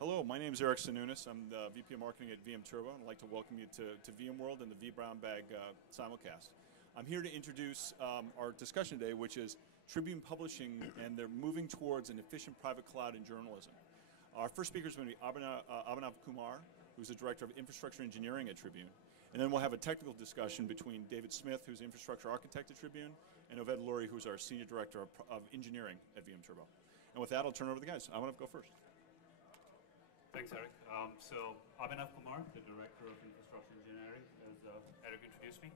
Hello, my name is Eric Sanunis. I'm the VP of Marketing at VMTurbo, and I'd like to welcome you to VMworld and the vBrownBag simulcast. I'm here to introduce our discussion today, which is Tribune Publishing, and they're moving towards an efficient private cloud in journalism. Our first speaker is going to be Abhinav Kumar, who's the Director of Infrastructure Engineering at Tribune. And then we'll have a technical discussion between David Smith, who's Infrastructure Architect at Tribune, and Oved Lurie, who's our Senior Director of Engineering at VMTurbo. And with that, I'll turn it over to the guys. Abhinav, go first. Thanks, Eric. So Abhinav Kumar, the Director of Infrastructure Engineering, as Eric introduced me.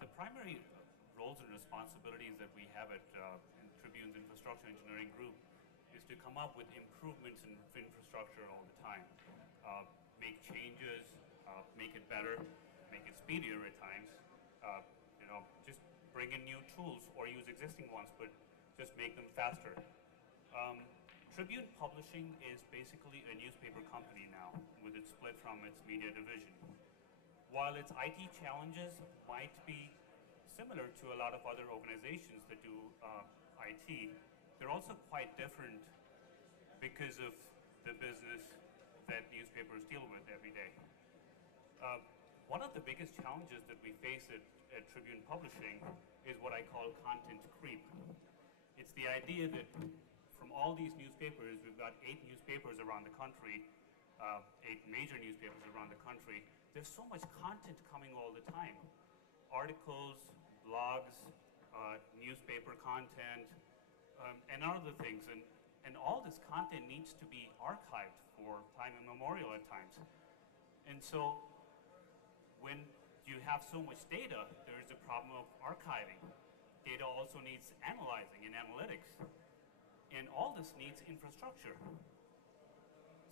The primary roles and responsibilities that we have at in Tribune's Infrastructure Engineering Group is to come up with improvements in infrastructure all the time. Make changes, make it better, make it speedier at times. Just bring in new tools or use existing ones, but just make them faster. Tribune Publishing is basically a newspaper company now, with it split from its media division. While its IT challenges might be similar to a lot of other organizations that do IT, they're also quite different because of the business that newspapers deal with every day. One of the biggest challenges that we face at Tribune Publishing is what I call content creep. It's the idea that from all these newspapers, we've got 8 newspapers around the country, 8 major newspapers around the country. There's so much content coming all the time. Articles, blogs, newspaper content, and other things. And all this content needs to be archived for time immemorial at times. And so when you have so much data, there's a problem of archiving. Data also needs analyzing and analytics. And all this needs infrastructure.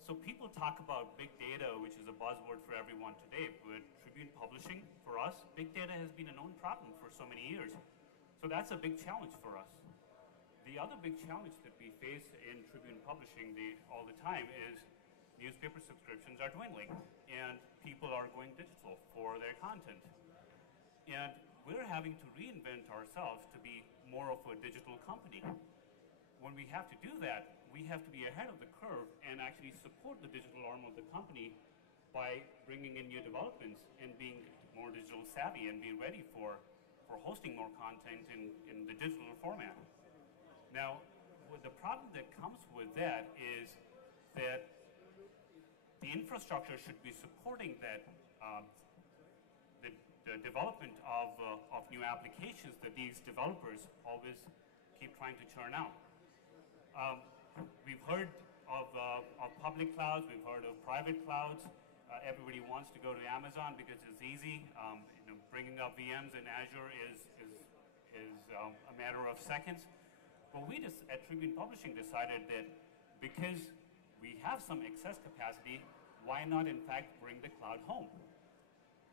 So people talk about big data, which is a buzzword for everyone today, but Tribune Publishing, for us, big data has been a known problem for so many years. So that's a big challenge for us. The other big challenge that we face in Tribune Publishing all the time is newspaper subscriptions are dwindling, and people are going digital for their content. And we're having to reinvent ourselves to be more of a digital company. When we have to do that, we have to be ahead of the curve and actually support the digital arm of the company by bringing in new developments and being more digital savvy and be ready for hosting more content in the digital format. Now, the problem that comes with that is that the infrastructure should be supporting that the development of new applications that these developers always keep trying to churn out. We've heard of public clouds, we've heard of private clouds. Everybody wants to go to Amazon because it's easy. Bringing up VMs in Azure is a matter of seconds. But we just at Tribune Publishing decided that because we have some excess capacity, why not in fact bring the cloud home?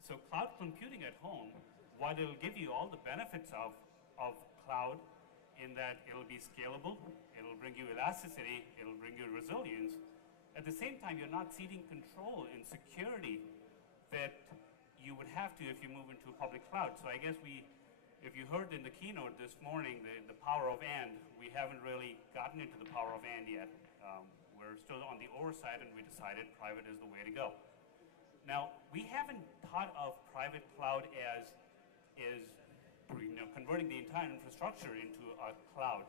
So cloud computing at home, while it'll give you all the benefits of cloud, in that it'll be scalable, it'll bring you elasticity, it'll bring you resilience. At the same time, you're not ceding control and security that you would have to if you move into a public cloud. So I guess if you heard in the keynote this morning, the power of and, we haven't really gotten into the power of and yet. We're still on the oversight, and we decided private is the way to go. Now, we haven't thought of private cloud as converting the entire infrastructure into a cloud.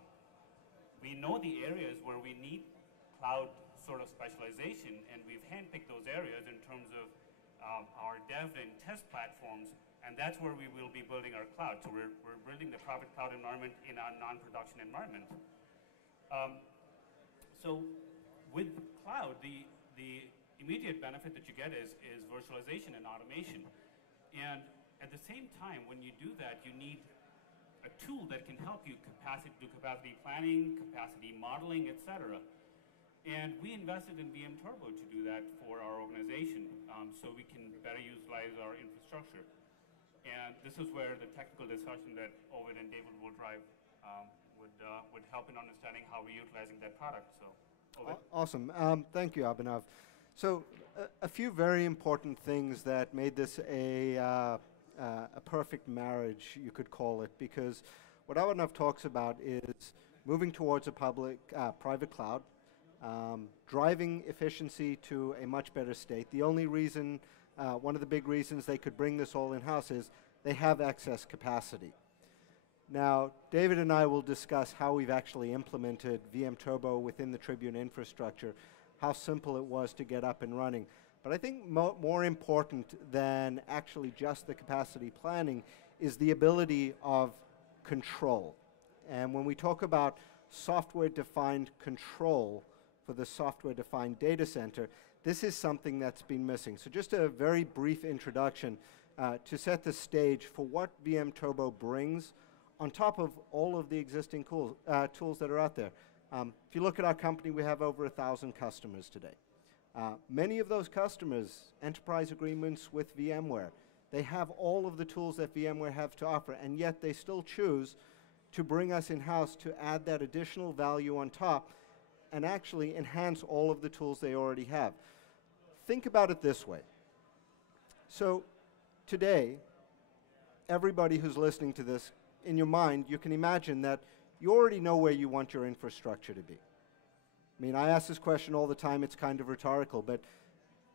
We know the areas where we need cloud sort of specialization, and we've handpicked those areas in terms of our dev and test platforms, and that's where we will be building our cloud. So we're building the private cloud environment in our non-production environment. So with cloud, the immediate benefit that you get is virtualization and automation. And at the same time, when you do that, you need a tool that can help you do capacity planning, capacity modeling, etc. And we invested in VMTurbo to do that for our organization, so we can better utilize our infrastructure. And this is where the technical discussion that Ovid and David will drive would help in understanding how we're utilizing that product. So, Ovid. Awesome. Thank you, Abhinav. So a few very important things that made this a perfect marriage, you could call it, because what Abhinav talks about is moving towards a private cloud, driving efficiency to a much better state. The only reason, one of the big reasons they could bring this all in-house is they have excess capacity. Now, David and I will discuss how we've actually implemented VMTurbo within the Tribune infrastructure, how simple it was to get up and running. But I think more important than actually just the capacity planning is the ability of control. And when we talk about software-defined control for the software-defined data center, this is something that's been missing. So just a very brief introduction to set the stage for what VMTurbo brings on top of all of the existing tools that are out there. If you look at our company, we have over 1,000 customers today. Many of those customers, enterprise agreements with VMware, they have all of the tools that VMware have to offer, and yet they still choose to bring us in-house to add that additional value on top and actually enhance all of the tools they already have. Think about it this way. So today, everybody who's listening to this, in your mind, you can imagine that you already know where you want your infrastructure to be. I mean, I ask this question all the time, it's kind of rhetorical, but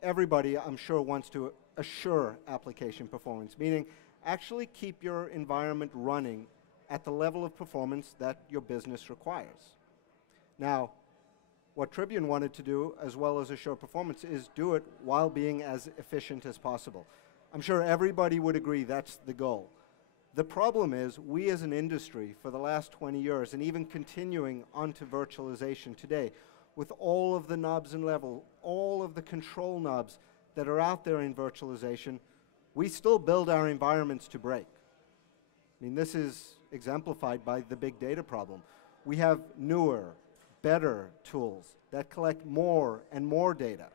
everybody, I'm sure, wants to assure application performance, meaning actually keep your environment running at the level of performance that your business requires. Now, what Tribune wanted to do, as well as assure performance, is do it while being as efficient as possible. I'm sure everybody would agree that's the goal. The problem is, we as an industry, for the last 20 years, and even continuing onto virtualization today, with all of the knobs and level, all of the control knobs that are out there in virtualization, we still build our environments to break. I mean, this is exemplified by the big data problem. We have newer, better tools that collect more and more data,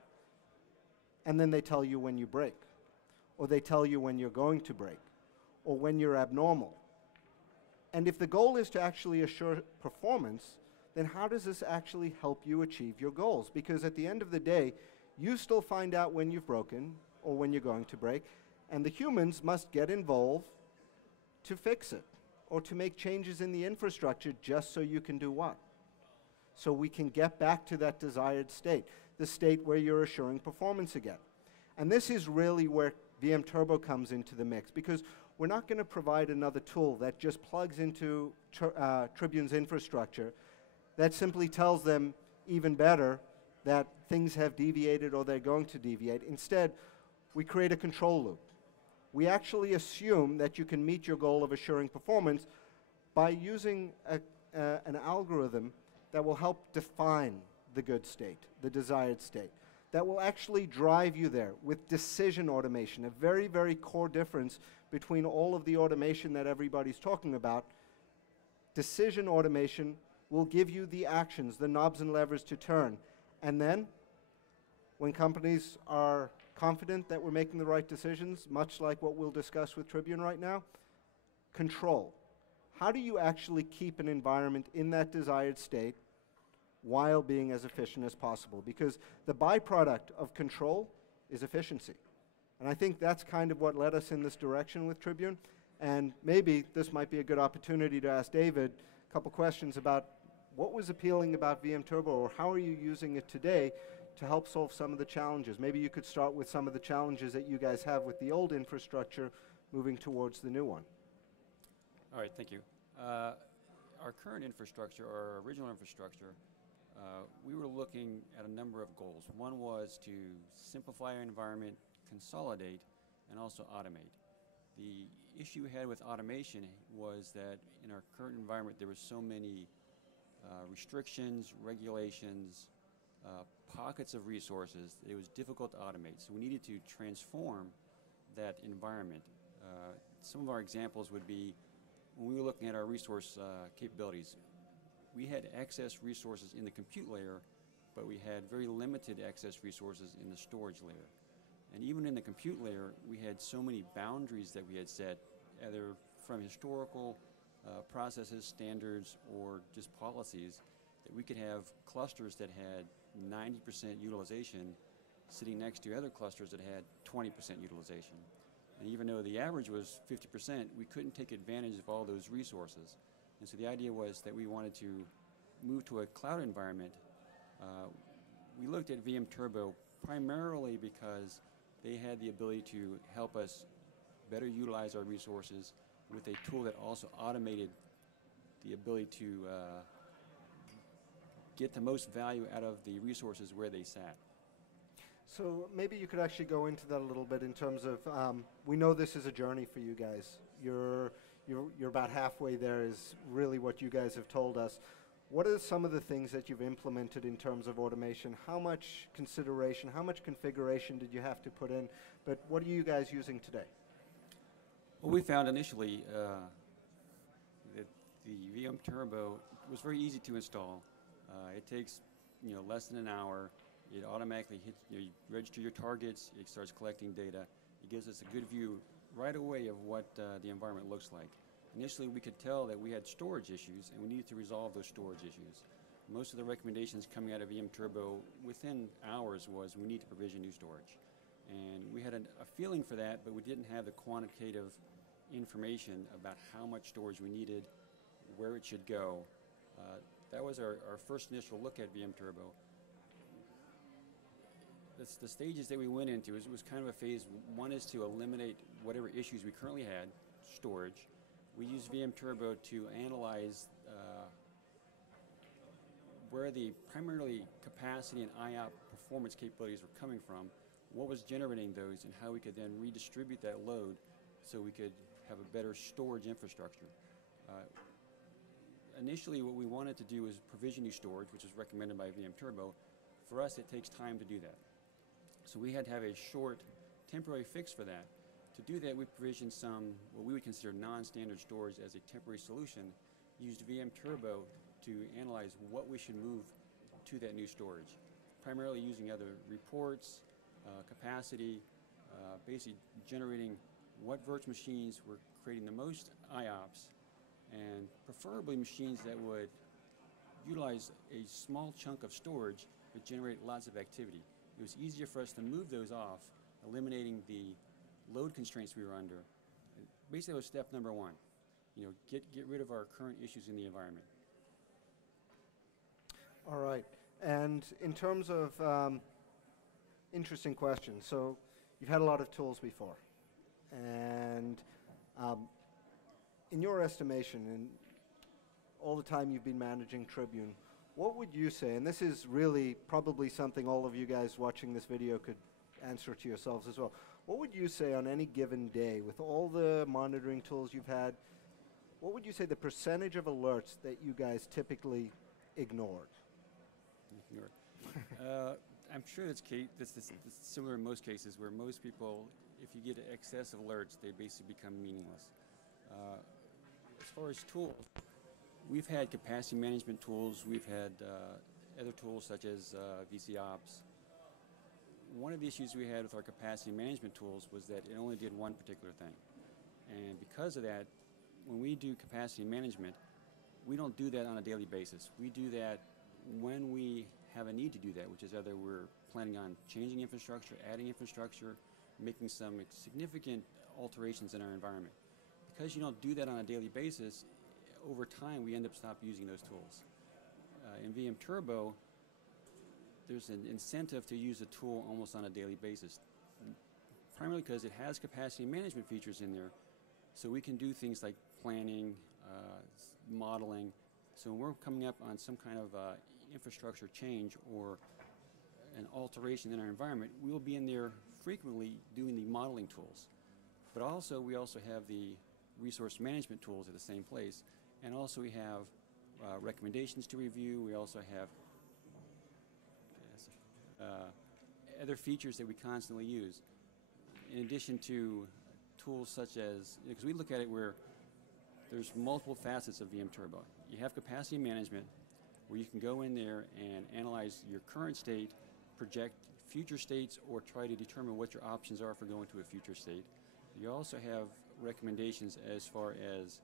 and then they tell you when you break, or they tell you when you're going to break, or when you're abnormal. And if the goal is to actually assure performance, then how does this actually help you achieve your goals? Because at the end of the day, you still find out when you've broken or when you're going to break, and the humans must get involved to fix it or to make changes in the infrastructure just so you can do what? So we can get back to that desired state, the state where you're assuring performance again. And this is really where VMTurbo comes into the mix, because we're not going to provide another tool that just plugs into Tribune's infrastructure that simply tells them even better that things have deviated or they're going to deviate. Instead, we create a control loop. We actually assume that you can meet your goal of assuring performance by using an algorithm that will help define the good state, the desired state, that will actually drive you there with decision automation, a very, very core difference between all of the automation that everybody's talking about. Decision automation will give you the actions, the knobs and levers to turn. And then, when companies are confident that we're making the right decisions, much like what we'll discuss with Tribune right now, control. How do you actually keep an environment in that desired state while being as efficient as possible? Because the byproduct of control is efficiency. And I think that's kind of what led us in this direction with Tribune. And maybe this might be a good opportunity to ask David a couple questions about what was appealing about VMTurbo, or how are you using it today to help solve some of the challenges? Maybe you could start with some of the challenges that you guys have with the old infrastructure moving towards the new one. All right, thank you. Our current infrastructure, or our original infrastructure, we were looking at a number of goals. One was to simplify our environment, consolidate, and also automate. The issue we had with automation was that in our current environment there were so many restrictions, regulations, pockets of resources, it was difficult to automate. So we needed to transform that environment. Some of our examples would be when we were looking at our resource capabilities. We had excess resources in the compute layer, but we had very limited excess resources in the storage layer. And even in the compute layer, we had so many boundaries that we had set, either from historical processes, standards, or just policies, that we could have clusters that had 90% utilization sitting next to other clusters that had 20% utilization. And even though the average was 50%, we couldn't take advantage of all those resources. And so the idea was that we wanted to move to a cloud environment we looked at VMTurbo primarily because they had the ability to help us better utilize our resources with a tool that also automated the ability to get the most value out of the resources where they sat. So maybe you could actually go into that a little bit in terms of, we know this is a journey for you guys. You're about halfway there is really what you guys have told us. What are some of the things that you've implemented in terms of automation? How much consideration, how much configuration did you have to put in? But what are you guys using today? Well, we found initially that the VMTurbo was very easy to install. It takes less than an hour. It automatically hits, you register your targets, it starts collecting data. It gives us a good view right away of what the environment looks like. Initially, we could tell that we had storage issues, and we needed to resolve those storage issues. Most of the recommendations coming out of VMTurbo within hours was we need to provision new storage. And we had a feeling for that, but we didn't have the quantitative information about how much storage we needed, where it should go. That was our first initial look at VMTurbo. The stages that we went into, it was kind of a phase. One is to eliminate whatever issues we currently had, storage. We used VMTurbo to analyze where the primarily capacity and IOP performance capabilities were coming from, what was generating those, and how we could then redistribute that load so we could have a better storage infrastructure. Initially, what we wanted to do was provision new storage, which is recommended by VMTurbo. For us, it takes time to do that. So we had to have a short temporary fix for that. To do that, we provisioned some, what we would consider non-standard storage as a temporary solution, used VMTurbo to analyze what we should move to that new storage, primarily using other reports, capacity, basically generating what virtual machines were creating the most IOPS, and preferably machines that would utilize a small chunk of storage but generate lots of activity. It was easier for us to move those off, eliminating the load constraints we were under. Basically, that was step number one. Get rid of our current issues in the environment. All right. And in terms of interesting questions, so you've had a lot of tools before, and in your estimation, and all the time you've been managing Tribune, what would you say, and this is really probably something all of you guys watching this video could answer to yourselves as well, what would you say on any given day, with all the monitoring tools you've had, what would you say the percentage of alerts that you guys typically ignored? I'm sure that's similar in most cases, where most people, if you get excessive alerts, they basically become meaningless. As far as tools, we've had capacity management tools, we've had other tools such as VCOps. One of the issues we had with our capacity management tools was that it only did one particular thing. And because of that, when we do capacity management, we don't do that on a daily basis. We do that when we have a need to do that, which is either we're planning on changing infrastructure, adding infrastructure, making some significant alterations in our environment. Because you don't do that on a daily basis, over time we end up using those tools. In VMTurbo, there's an incentive to use the tool almost on a daily basis, primarily because it has capacity management features in there, so we can do things like planning, modeling. So when we're coming up on some kind of infrastructure change or an alteration in our environment, we will be in there frequently doing the modeling tools. But also, we also have the resource management tools at the same place, and also we have recommendations to review. We also have other features that we constantly use, in addition to tools such as, because we look at it where there's multiple facets of VMTurbo. You have capacity management, where you can go in there and analyze your current state, project future states, or try to determine what your options are for going to a future state. You also have recommendations as far as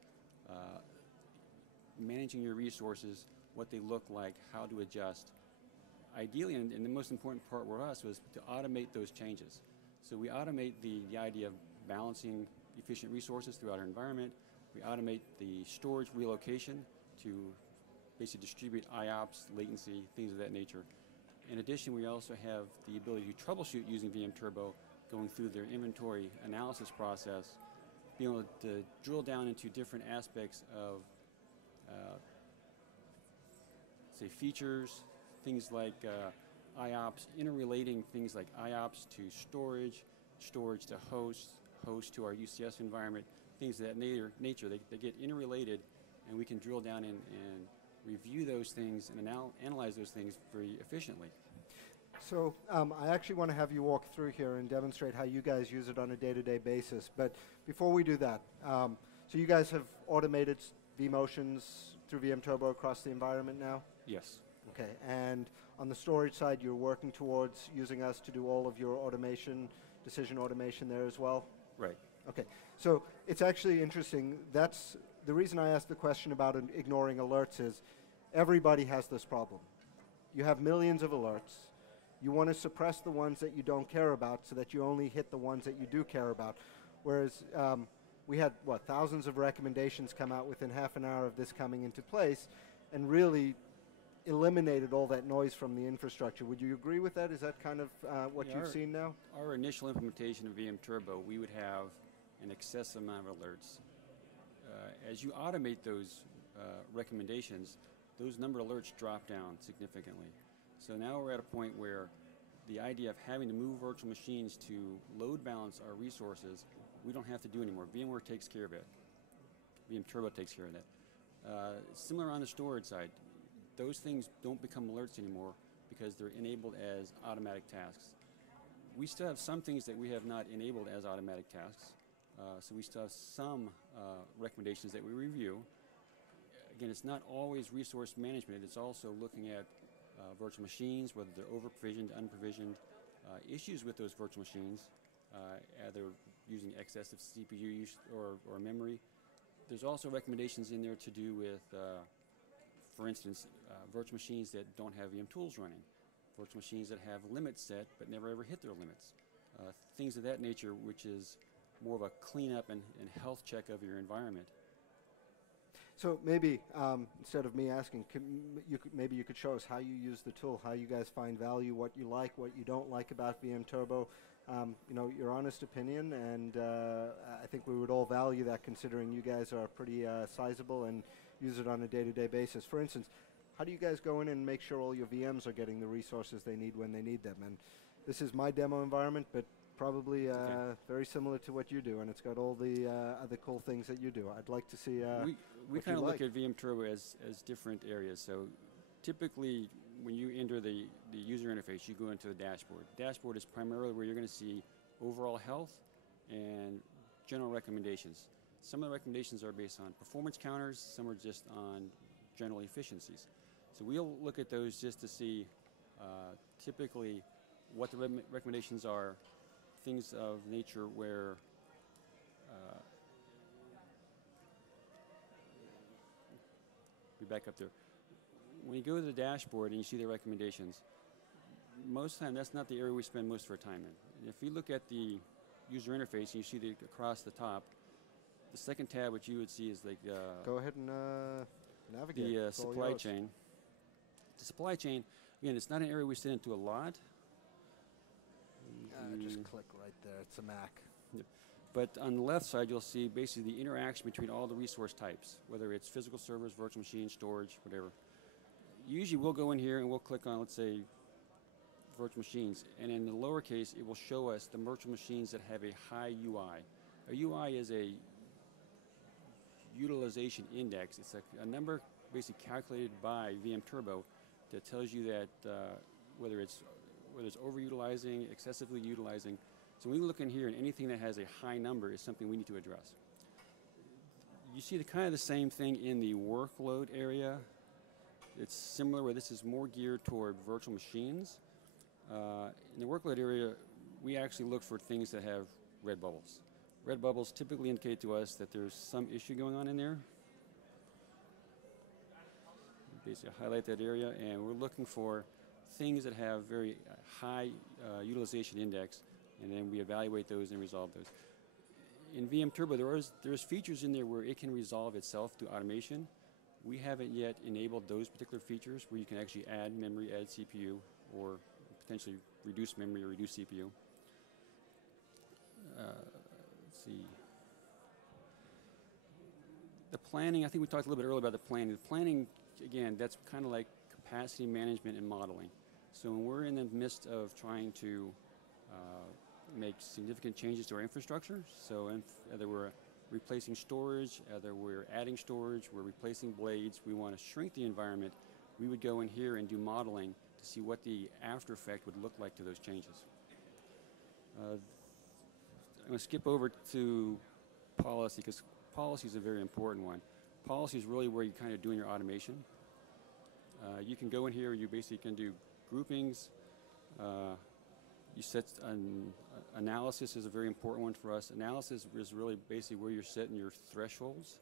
managing your resources, what they look like, how to adjust. Ideally, and the most important part for us was to automate those changes. So we automate the idea of balancing efficient resources throughout our environment. We automate the storage relocation to basically distribute IOPS, latency, things of that nature. In addition, we also have the ability to troubleshoot using VMTurbo, going through their inventory analysis process, being able to drill down into different aspects of, say, features, things like IOPS, interrelating things like IOPS to storage, storage to host, host to our UCS environment, things of that nature. They get interrelated, and we can drill down and review those things and analyze those things very efficiently. So I actually want to have you walk through here and demonstrate how you guys use it on a day-to-day basis. But before we do that, so you guys have automated vMotions through VMTurbo across the environment now? Yes. Okay, and on the storage side, you're working towards using us to do all of your automation, decision automation there as well? Right. Okay, so it's actually interesting. That's the reason I asked the question about ignoring alerts is everybody has this problem. You have millions of alerts. You want to suppress the ones that you don't care about so that you only hit the ones that you do care about. Whereas we had, what, thousands of recommendations come out within half an hour of this coming into place and really eliminated all that noise from the infrastructure. Would you agree with that? Is that kind of what you've seen now? Our initial implementation of VMTurbo, we would have an excessive amount of alerts. As you automate those recommendations, those number of alerts drop down significantly. So now we're at a point where the idea of having to move virtual machines to load balance our resources, we don't have to do anymore. VMware takes care of it. VMTurbo takes care of that. Similar on the storage side. Those things don't become alerts anymore because they're enabled as automatic tasks. We still have some things that we have not enabled as automatic tasks. So we still have some recommendations that we review. Again, it's not always resource management. It's also looking at virtual machines, whether they're over-provisioned, unprovisioned, issues with those virtual machines, either using excessive CPU use or memory. There's also recommendations in there to do with, for instance, virtual machines that don't have VM tools running, virtual machines that have limits set but never ever hit their limits, things of that nature, which is more of a cleanup and health check of your environment. So maybe instead of me asking, maybe you could show us how you use the tool, how you guys find value, what you like, what you don't like about VMTurbo, you know, your honest opinion, and I think we would all value that considering you guys are pretty sizable and use it on a day-to-day basis. For instance, how do you guys go in and make sure all your VMs are getting the resources they need when they need them? And this is my demo environment, but probably very similar to what you do, and it's got all the other cool things that you do. I'd like to see we kind of look at VMTurbo as different areas. So typically when you enter the user interface, you go into the dashboard. Dashboard is primarily where you're going to see overall health and general recommendations. Some of the recommendations are based on performance counters, some are just on general efficiencies. So we'll look at those just to see typically what the recommendations are, things of nature where we back up there. When you go to the dashboard and you see the recommendations, most of the time that's not the area we spend most of our time in. And if you look at the user interface and you see across the top, the second tab which you would see is like go ahead and navigate. The supply chain. The supply chain, again, it's not an area we sit into a lot. Just click right there. It's a Mac. Yep. But on the left side, you'll see basically the interaction between all the resource types, whether it's physical servers, virtual machines, storage, whatever. Usually we'll go in here and we'll click on, let's say, virtual machines. And in the lowercase, it will show us the virtual machines that have a high UI. A UI is a utilization index. It's a number basically calculated by VMTurbo that tells you that whether it's overutilizing, excessively utilizing. So when we look in here, and anything that has a high number is something we need to address. You see kind of the same thing in the workload area. It's similar where this is more geared toward virtual machines. In the workload area, we actually look for things that have red bubbles. Red bubbles typically indicate to us that there's some issue going on in there. Basically highlight that area, and we're looking for things that have very high utilization index, and then we evaluate those and resolve those. In VMTurbo, there's features in there where it can resolve itself through automation. We haven't yet enabled those particular features where you can actually add memory, add CPU, or potentially reduce memory or reduce CPU. Let's see. The planning, I think we talked a little bit earlier about the planning. The planning, again, that's kind of like capacity management and modeling. So when we're in the midst of trying to make significant changes to our infrastructure, so whether we're replacing storage, whether we're adding storage, we're replacing blades, we want to shrink the environment, we would go in here and do modeling to see what the after effect would look like to those changes. I'm going to skip over to policy, because policy is a very important one. Policy is really where you're kind of doing your automation. You can go in here, you basically can do groupings. You set analysis is a very important one for us. Analysis is really basically where you're setting your thresholds.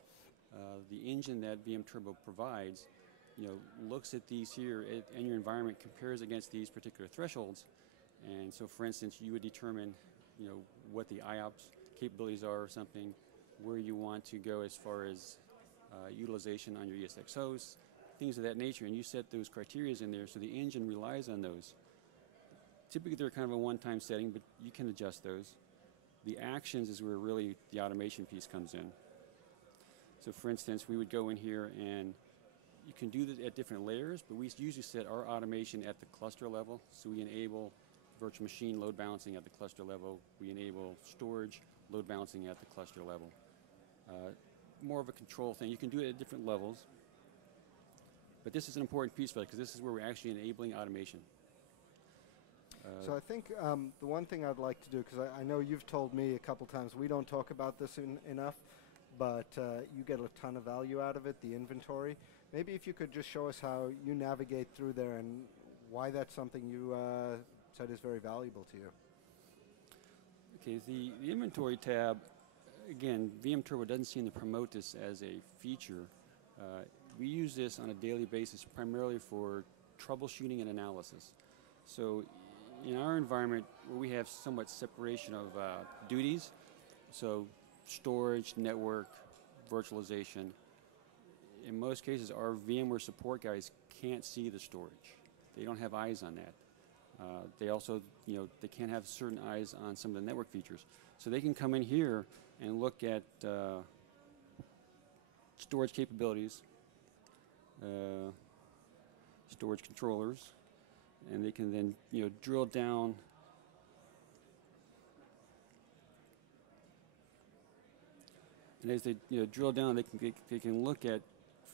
The engine that VMTurbo provides, looks at these here and your environment compares against these particular thresholds. And so, for instance, you would determine, what the IOPS capabilities are or something, where you want to go as far as utilization on your ESX hosts, things of that nature, and you set those criteria in there so the engine relies on those. Typically, they're kind of a one-time setting, but you can adjust those. The actions is where really the automation piece comes in. So, for instance, we would go in here and you can do that at different layers, but we usually set our automation at the cluster level. So we enable virtual machine load balancing at the cluster level. We enable storage load balancing at the cluster level. More of a control thing. You can do it at different levels. But this is an important piece for it because this is where we're actually enabling automation. So I think the one thing I'd like to do, because I know you've told me a couple times we don't talk about this enough, but you get a ton of value out of it, the inventory. Maybe if you could just show us how you navigate through there and why that's something you said is very valuable to you. Okay, the inventory tab, again, VMTurbo doesn't seem to promote this as a feature. We use this on a daily basis primarily for troubleshooting and analysis. So in our environment, where we have somewhat separation of duties, so storage, network, virtualization, in most cases, our VMware support guys can't see the storage. They don't have eyes on that. They also, they can't have certain eyes on some of the network features. So they can come in here and look at storage capabilities, storage controllers, and they can then, drill down. And as they drill down, they can look at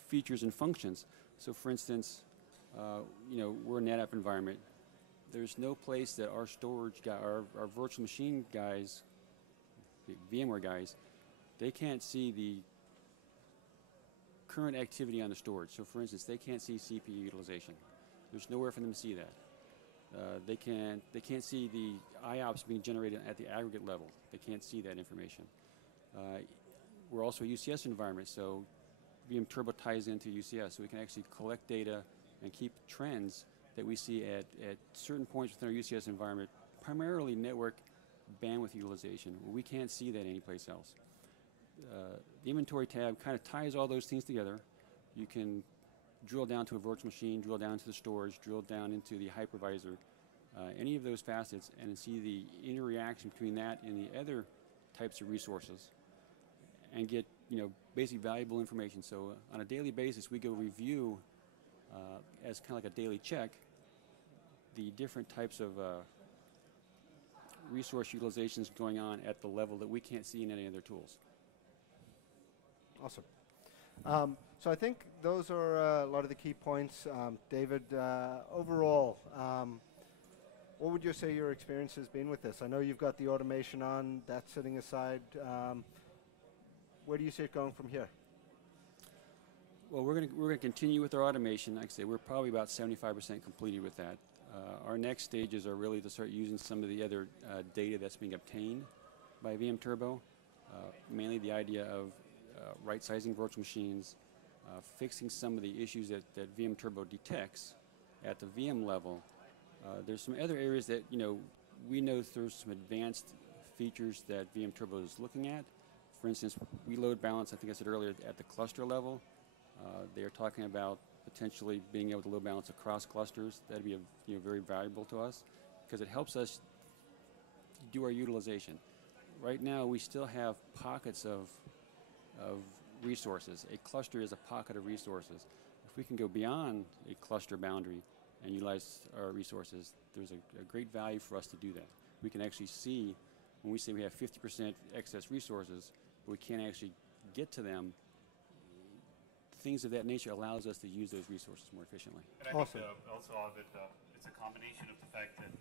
features and functions. So, for instance, we're a NetApp environment. There's no place that our storage guy, our virtual machine guys, the VMware guys, they can't see the current activity on the storage. So, for instance, they can't see CPU utilization. There's nowhere for them to see that. They can't see the IOPS being generated at the aggregate level. They can't see that information. We're also a UCS environment, so VMTurbo ties into UCS, so we can actually collect data and keep trends that we see at certain points within our UCS environment, primarily network bandwidth utilization. We can't see that anyplace else. The inventory tab kind of ties all those things together. You can drill down to a virtual machine, drill down to the storage, drill down into the hypervisor, any of those facets, and see the interaction between that and the other types of resources, and get basic valuable information. So on a daily basis, we go review as kind of like a daily check the different types of resource utilizations going on at the level that we can't see in any other tools. Awesome. So I think those are a lot of the key points. David, overall, what would you say your experience has been with this? I know you've got the automation on, that's sitting aside. Where do you see it going from here? Well, we're going to continue with our automation. Like I say, we're probably about 75% completed with that. Our next stages are really to start using some of the other data that's being obtained by VMTurbo, mainly the idea of right-sizing virtual machines, fixing some of the issues that VMTurbo detects at the VM level. There's some other areas that we know there's some advanced features that VMTurbo is looking at. For instance, we load balance, I think I said earlier, at the cluster level. They are talking about potentially being able to load balance across clusters. That'd be very valuable to us because it helps us do our utilization. Right now, we still have pockets of resources. A cluster is a pocket of resources. If we can go beyond a cluster boundary and utilize our resources, there's a great value for us to do that. We can actually see, when we say we have 50% excess resources, but we can't actually get to them, things of that nature allows us to use those resources more efficiently. And I think also, Arvid, it's a combination of the fact that,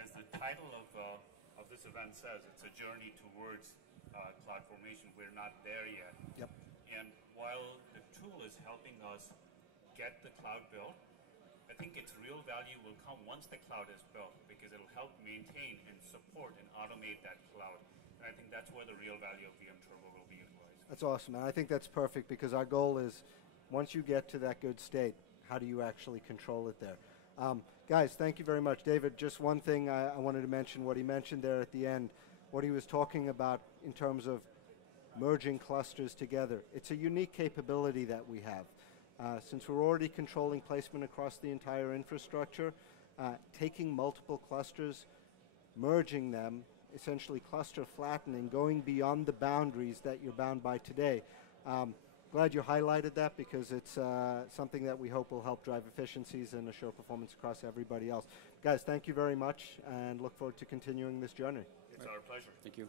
as the title of this event says, it's a journey towards cloud formation. We're not there yet. Yep. And while the tool is helping us get the cloud built, I think its real value will come once the cloud is built, because it'll help maintain and support and automate that cloud. And I think that's where the real value of VMTurbo will be utilized. That's awesome, and I think that's perfect because our goal is, once you get to that good state, how do you actually control it there? Guys, thank you very much. David, just one thing I wanted to mention, what he mentioned there at the end, what he was talking about in terms of merging clusters together. It's a unique capability that we have. Since we're already controlling placement across the entire infrastructure, taking multiple clusters, merging them, essentially cluster flattening, going beyond the boundaries that you're bound by today. Glad you highlighted that because it's something that we hope will help drive efficiencies and assure performance across everybody else. Guys, thank you very much and look forward to continuing this journey. It's our pleasure. Thank you.